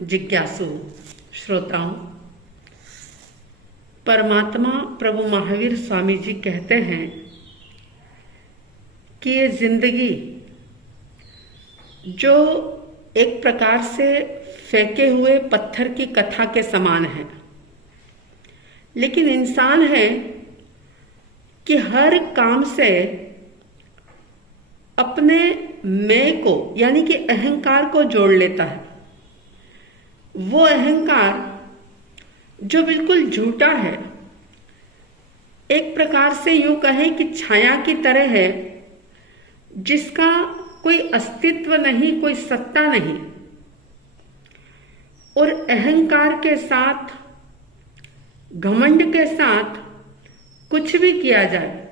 जिज्ञासु श्रोताओं, परमात्मा प्रभु महावीर स्वामी जी कहते हैं कि ये जिंदगी जो एक प्रकार से फेंके हुए पत्थर की कथा के समान है, लेकिन इंसान है कि हर काम से अपने मैं को यानी कि अहंकार को जोड़ लेता है। वो अहंकार जो बिल्कुल झूठा है, एक प्रकार से यूं कहें कि छाया की तरह है, जिसका कोई अस्तित्व नहीं, कोई सत्ता नहीं। और अहंकार के साथ, घमंड के साथ कुछ भी किया जाए,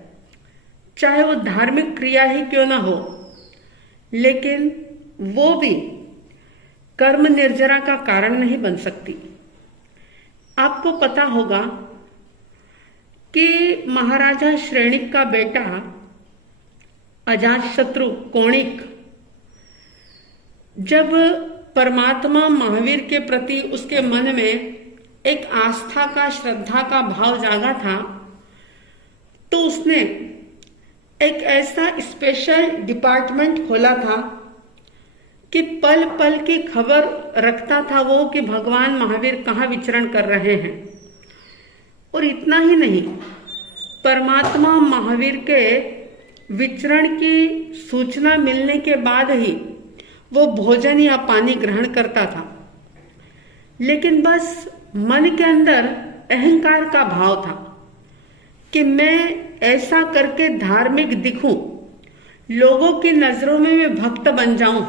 चाहे वो धार्मिक क्रिया ही क्यों ना हो, लेकिन वो भी कर्म निर्जरा का कारण नहीं बन सकती। आपको पता होगा कि महाराजा श्रेणिक का बेटा अजातशत्रु कोणिक जब परमात्मा महावीर के प्रति उसके मन में एक आस्था का, श्रद्धा का भाव जागा था, तो उसने एक ऐसा स्पेशल डिपार्टमेंट खोला था कि पल पल की खबर रखता था वो कि भगवान महावीर कहाँ विचरण कर रहे हैं। और इतना ही नहीं, परमात्मा महावीर के विचरण की सूचना मिलने के बाद ही वो भोजन या पानी ग्रहण करता था। लेकिन बस मन के अंदर अहंकार का भाव था कि मैं ऐसा करके धार्मिक दिखूं, लोगों की नजरों में मैं भक्त बन जाऊं।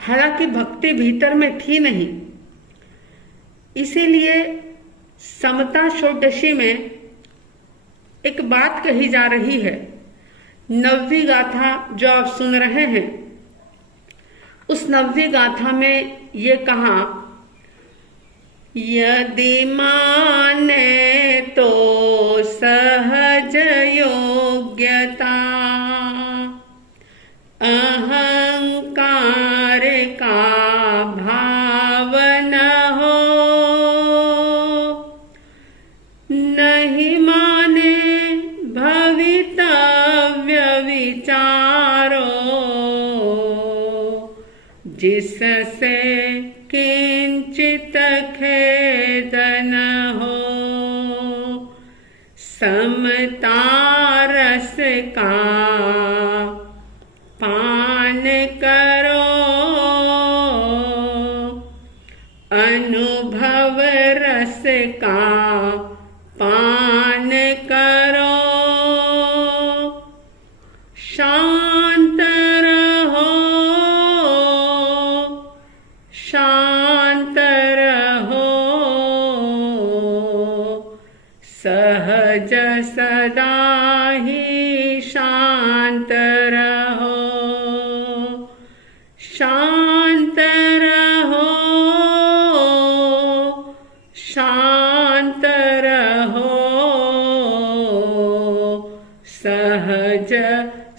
हालांकि भक्ति भीतर में थी नहीं। इसीलिए समता षोडशी में एक बात कही जा रही है, 9वीं गाथा जो आप सुन रहे हैं, उस 9वीं गाथा में ये कहा, यदि माने तो सहज योग्यता अहंकार का भाव न हो, नहीं माने भवितव्य विचारो, जिससे किंचित खेद न हो, समता रस का पान करो, अनुभव रस का पान करो, शांत रहो, शांत रहो, सहज सदा ही शांत रहो, शांत रहो, शांत रहो, सहज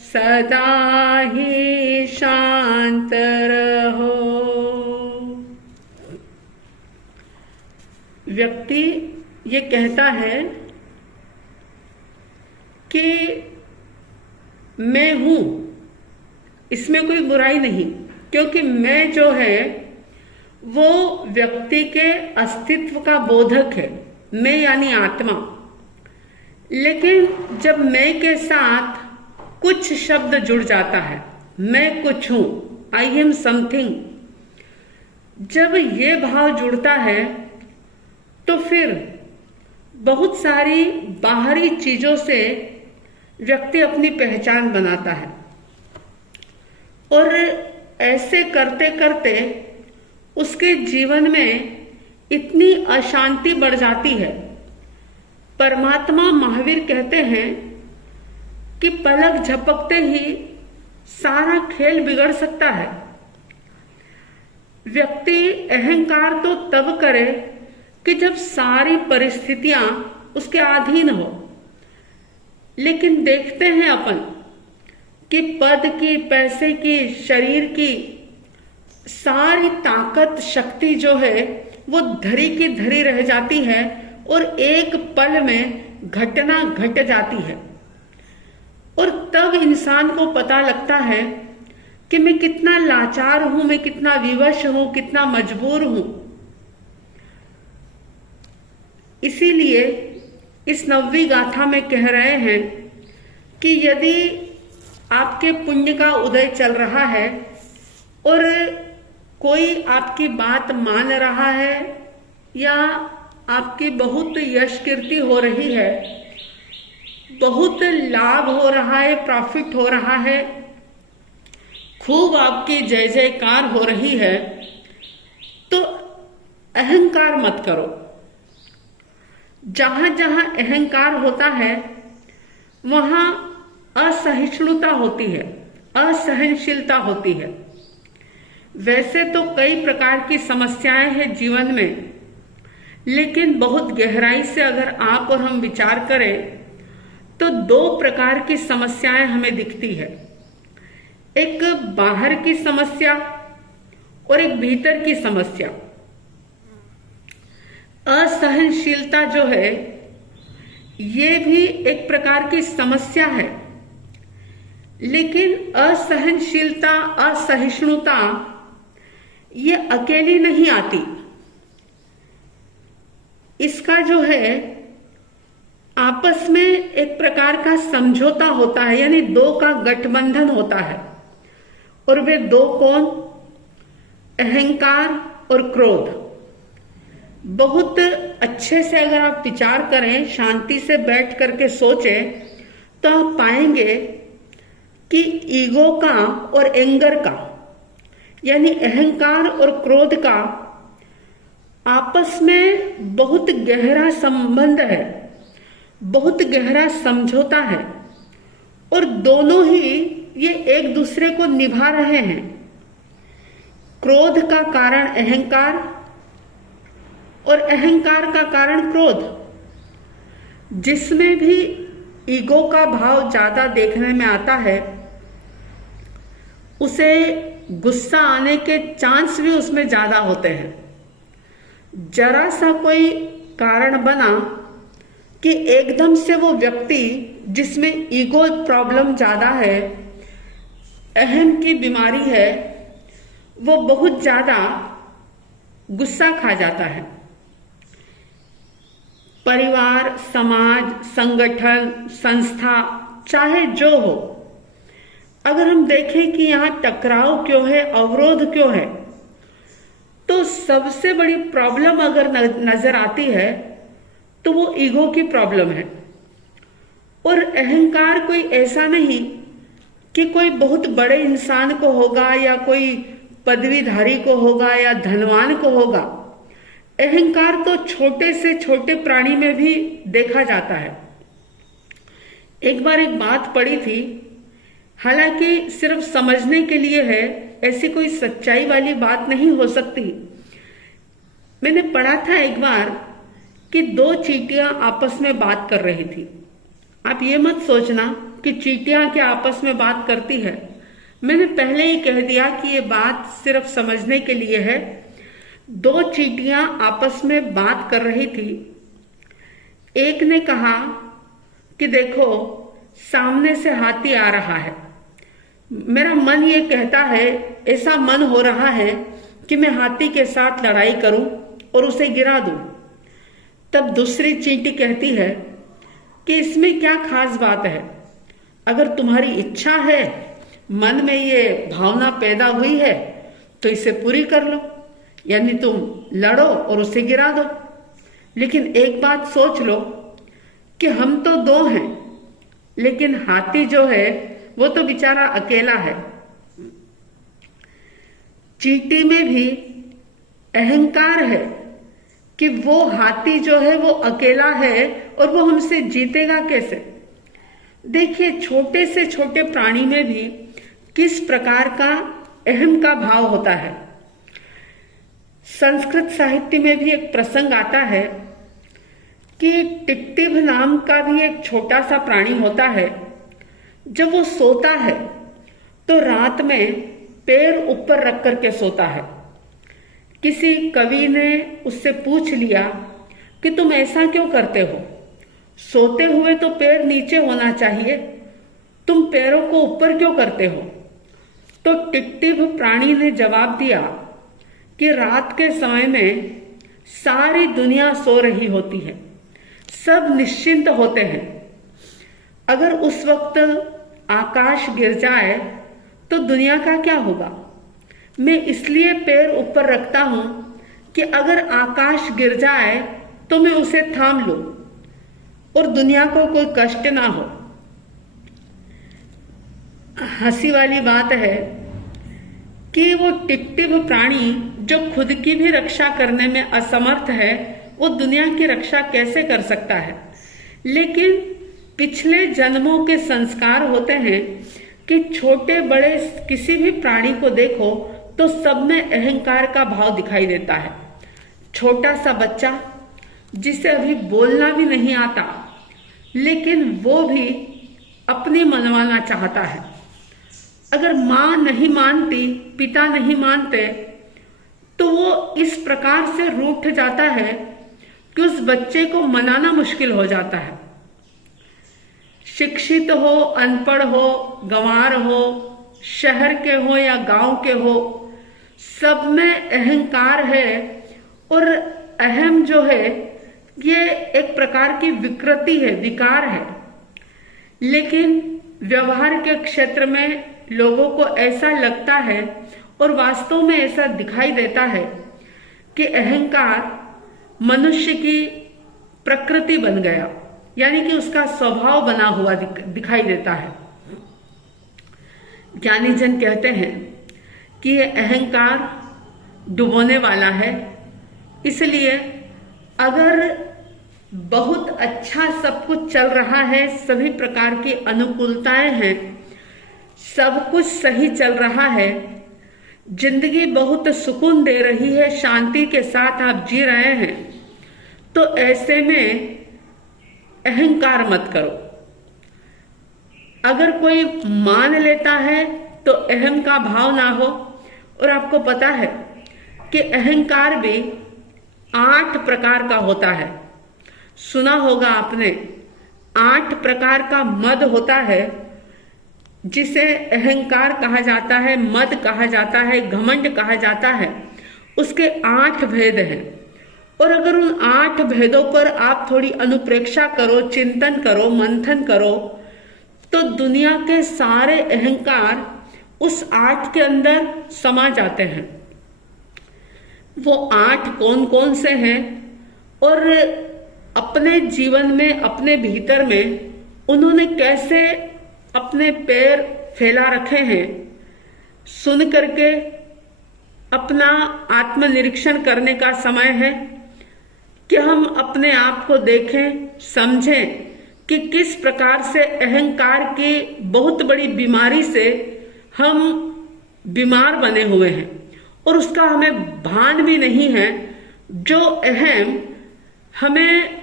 सदा ही शांत रहो। व्यक्ति ये कहता है कि मैं हूं, इसमें कोई बुराई नहीं, क्योंकि मैं जो है वो व्यक्ति के अस्तित्व का बोधक है, मैं यानी आत्मा। लेकिन जब मैं के साथ कुछ शब्द जुड़ जाता है, मैं कुछ हूं, आई एम समथिंग, जब ये भाव जुड़ता है तो फिर बहुत सारी बाहरी चीजों से व्यक्ति अपनी पहचान बनाता है। और ऐसे करते करते उसके जीवन में इतनी अशांति बढ़ जाती है। परमात्मा महावीर कहते हैं कि पलक झपकते ही सारा खेल बिगड़ सकता है। व्यक्ति अहंकार तो तब करे कि जब सारी परिस्थितियां उसके अधीन हो। लेकिन देखते हैं अपन कि पद की, पैसे की, शरीर की सारी ताकत शक्ति जो है वो धरी की धरी रह जाती है और एक पल में घटना घट जाती है। और तब इंसान को पता लगता है कि मैं कितना लाचार हूं, मैं कितना विवश हूं, कितना मजबूर हूं। इसीलिए इस नववीं गाथा में कह रहे हैं कि यदि आपके पुण्य का उदय चल रहा है और कोई आपकी बात मान रहा है या आपकी बहुत यश कीर्ति हो रही है, बहुत लाभ हो रहा है, प्रॉफिट हो रहा है, खूब आपकी जय जयकार हो रही है, तो अहंकार मत करो। जहां जहां अहंकार होता है वहां असहिष्णुता होती है, असहनशीलता होती है। वैसे तो कई प्रकार की समस्याएं हैं जीवन में, लेकिन बहुत गहराई से अगर आप और हम विचार करें तो दो प्रकार की समस्याएं हमें दिखती है। एक बाहर की समस्या और एक भीतर की समस्या। असहनशीलता जो है ये भी एक प्रकार की समस्या है, लेकिन असहनशीलता, असहिष्णुता ये अकेली नहीं आती। इसका जो है आपस में एक प्रकार का समझौता होता है, यानी दो का गठबंधन होता है। और वे दो कौन? अहंकार और क्रोध। बहुत अच्छे से अगर आप विचार करें, शांति से बैठ करके सोचें, तो आप पाएंगे कि ईगो का और एंगर का, यानी अहंकार और क्रोध का आपस में बहुत गहरा संबंध है, बहुत गहरा समझौता है। और दोनों ही ये एक दूसरे को निभा रहे हैं। क्रोध का कारण अहंकार और अहंकार का कारण क्रोध। जिसमें भी ईगो का भाव ज्यादा देखने में आता है उसे गुस्सा आने के चांस भी उसमें ज्यादा होते हैं। जरा सा कोई कारण बना कि एकदम से वो व्यक्ति जिसमें ईगो प्रॉब्लम ज्यादा है, अहम की बीमारी है, वो बहुत ज्यादा गुस्सा खा जाता है। परिवार, समाज, संगठन, संस्था, चाहे जो हो, अगर हम देखें कि यहां टकराव क्यों है, अवरोध क्यों है, तो सबसे बड़ी प्रॉब्लम अगर नजर आती है तो वो ईगो की प्रॉब्लम है। और अहंकार कोई ऐसा नहीं कि कोई बहुत बड़े इंसान को होगा या कोई पदवीधारी को होगा या धनवान को होगा। अहंकार तो छोटे से छोटे प्राणी में भी देखा जाता है। एक बार एक बात पढ़ी थी, हालांकि सिर्फ समझने के लिए है, ऐसी कोई सच्चाई वाली बात नहीं हो सकती। मैंने पढ़ा था एक बार कि दो चींटियां आपस में बात कर रही थी। आप ये मत सोचना कि चींटियां क्या आपस में बात करती है। मैंने पहले ही कह दिया कि ये बात सिर्फ समझने के लिए है। दो चींटियां आपस में बात कर रही थी। एक ने कहा कि देखो सामने से हाथी आ रहा है, मेरा मन ये कहता है, ऐसा मन हो रहा है कि मैं हाथी के साथ लड़ाई करूं और उसे गिरा दूं। तब दूसरी चींटी कहती है कि इसमें क्या खास बात है, अगर तुम्हारी इच्छा है, मन में ये भावना पैदा हुई है तो इसे पूरी कर लो, यानी तुम लड़ो और उसे गिरा दो। लेकिन एक बात सोच लो कि हम तो दो हैं, लेकिन हाथी जो है वो तो बेचारा अकेला है। चींटी में भी अहंकार है कि वो हाथी जो है वो अकेला है और वो हमसे जीतेगा कैसे। देखिए छोटे से छोटे प्राणी में भी किस प्रकार का अहम का भाव होता है। संस्कृत साहित्य में भी एक प्रसंग आता है कि टिकटिक नाम का भी एक छोटा सा प्राणी होता है। जब वो सोता है तो रात में पैर ऊपर रख करके सोता है। किसी कवि ने उससे पूछ लिया कि तुम ऐसा क्यों करते हो, सोते हुए तो पैर नीचे होना चाहिए, तुम पैरों को ऊपर क्यों करते हो। तो टिटटिभ प्राणी ने जवाब दिया कि रात के समय में सारी दुनिया सो रही होती है, सब निश्चिंत होते हैं। अगर उस वक्त आकाश गिर जाए तो दुनिया का क्या होगा। मैं इसलिए पैर ऊपर रखता हूं कि अगर आकाश गिर जाए तो मैं उसे थाम लूं और दुनिया को कोई कष्ट ना हो। हंसी वाली बात है कि वो टिटटिभ प्राणी जो खुद की भी रक्षा करने में असमर्थ है, वो दुनिया की रक्षा कैसे कर सकता है। लेकिन पिछले जन्मों के संस्कार होते हैं कि छोटे बड़े किसी भी प्राणी को देखो तो सब में अहंकार का भाव दिखाई देता है। छोटा सा बच्चा जिसे अभी बोलना भी नहीं आता, लेकिन वो भी अपनी मनवाना चाहता है। अगर माँ नहीं मानती, पिता नहीं मानते, तो वो इस प्रकार से रूठ जाता है कि उस बच्चे को मनाना मुश्किल हो जाता है। शिक्षित हो, अनपढ़ हो, गंवार हो, शहर के हो या गांव के हो, सब में अहंकार है। और अहम जो है ये एक प्रकार की विकृति है, विकार है। लेकिन व्यवहार के क्षेत्र में लोगों को ऐसा लगता है और वास्तव में ऐसा दिखाई देता है कि अहंकार मनुष्य की प्रकृति बन गया, यानी कि उसका स्वभाव बना हुआ दिखाई देता है। ज्ञानी जन कहते हैं कि ये अहंकार डुबोने वाला है। इसलिए अगर बहुत अच्छा सब कुछ चल रहा है, सभी प्रकार की अनुकूलताएं हैं, सब कुछ सही चल रहा है, जिंदगी बहुत सुकून दे रही है, शांति के साथ आप जी रहे हैं, तो ऐसे में अहंकार मत करो। अगर कोई मान लेता है तो अहम का भाव ना हो। और आपको पता है कि अहंकार भी 8 प्रकार का होता है। सुना होगा आपने, 8 प्रकार का मद होता है, जिसे अहंकार कहा जाता है, मद कहा जाता है, घमंड कहा जाता है। उसके 8 भेद हैं। और अगर उन 8 भेदों पर आप थोड़ी अनुप्रेक्षा करो, चिंतन करो, मंथन करो, तो दुनिया के सारे अहंकार उस 8 के अंदर समा जाते हैं। वो 8 कौन कौन से हैं और अपने जीवन में, अपने भीतर में उन्होंने कैसे अपने पैर फैला रखे हैं, सुन करके अपना आत्मनिरीक्षण करने का समय है कि हम अपने आप को देखें, समझें कि किस प्रकार से अहंकार की बहुत बड़ी बीमारी से हम बीमार बने हुए हैं और उसका हमें भान भी नहीं है। जो अहम हमें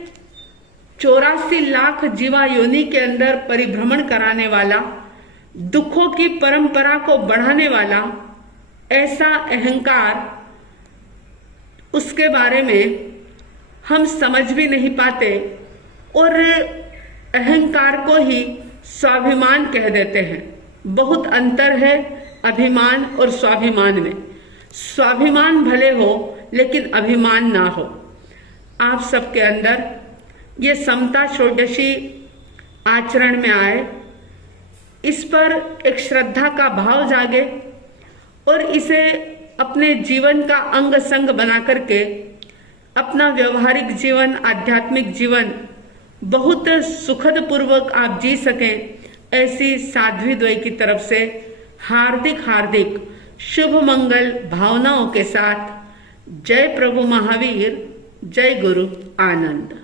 84 लाख जीवा योनि के अंदर परिभ्रमण कराने वाला, दुखों की परंपरा को बढ़ाने वाला ऐसा अहंकार, उसके बारे में हम समझ भी नहीं पाते और अहंकार को ही स्वाभिमान कह देते हैं। बहुत अंतर है अभिमान और स्वाभिमान में। स्वाभिमान भले हो लेकिन अभिमान ना हो। आप सबके अंदर ये समता षोडशी आचरण में आए, इस पर एक श्रद्धा का भाव जागे और इसे अपने जीवन का अंग संग बना करके अपना व्यवहारिक जीवन, आध्यात्मिक जीवन बहुत सुखद पूर्वक आप जी सकें, ऐसी साध्वी द्वय की तरफ से हार्दिक हार्दिक शुभ मंगल भावनाओं के साथ जय प्रभु महावीर, जय गुरु आनंद।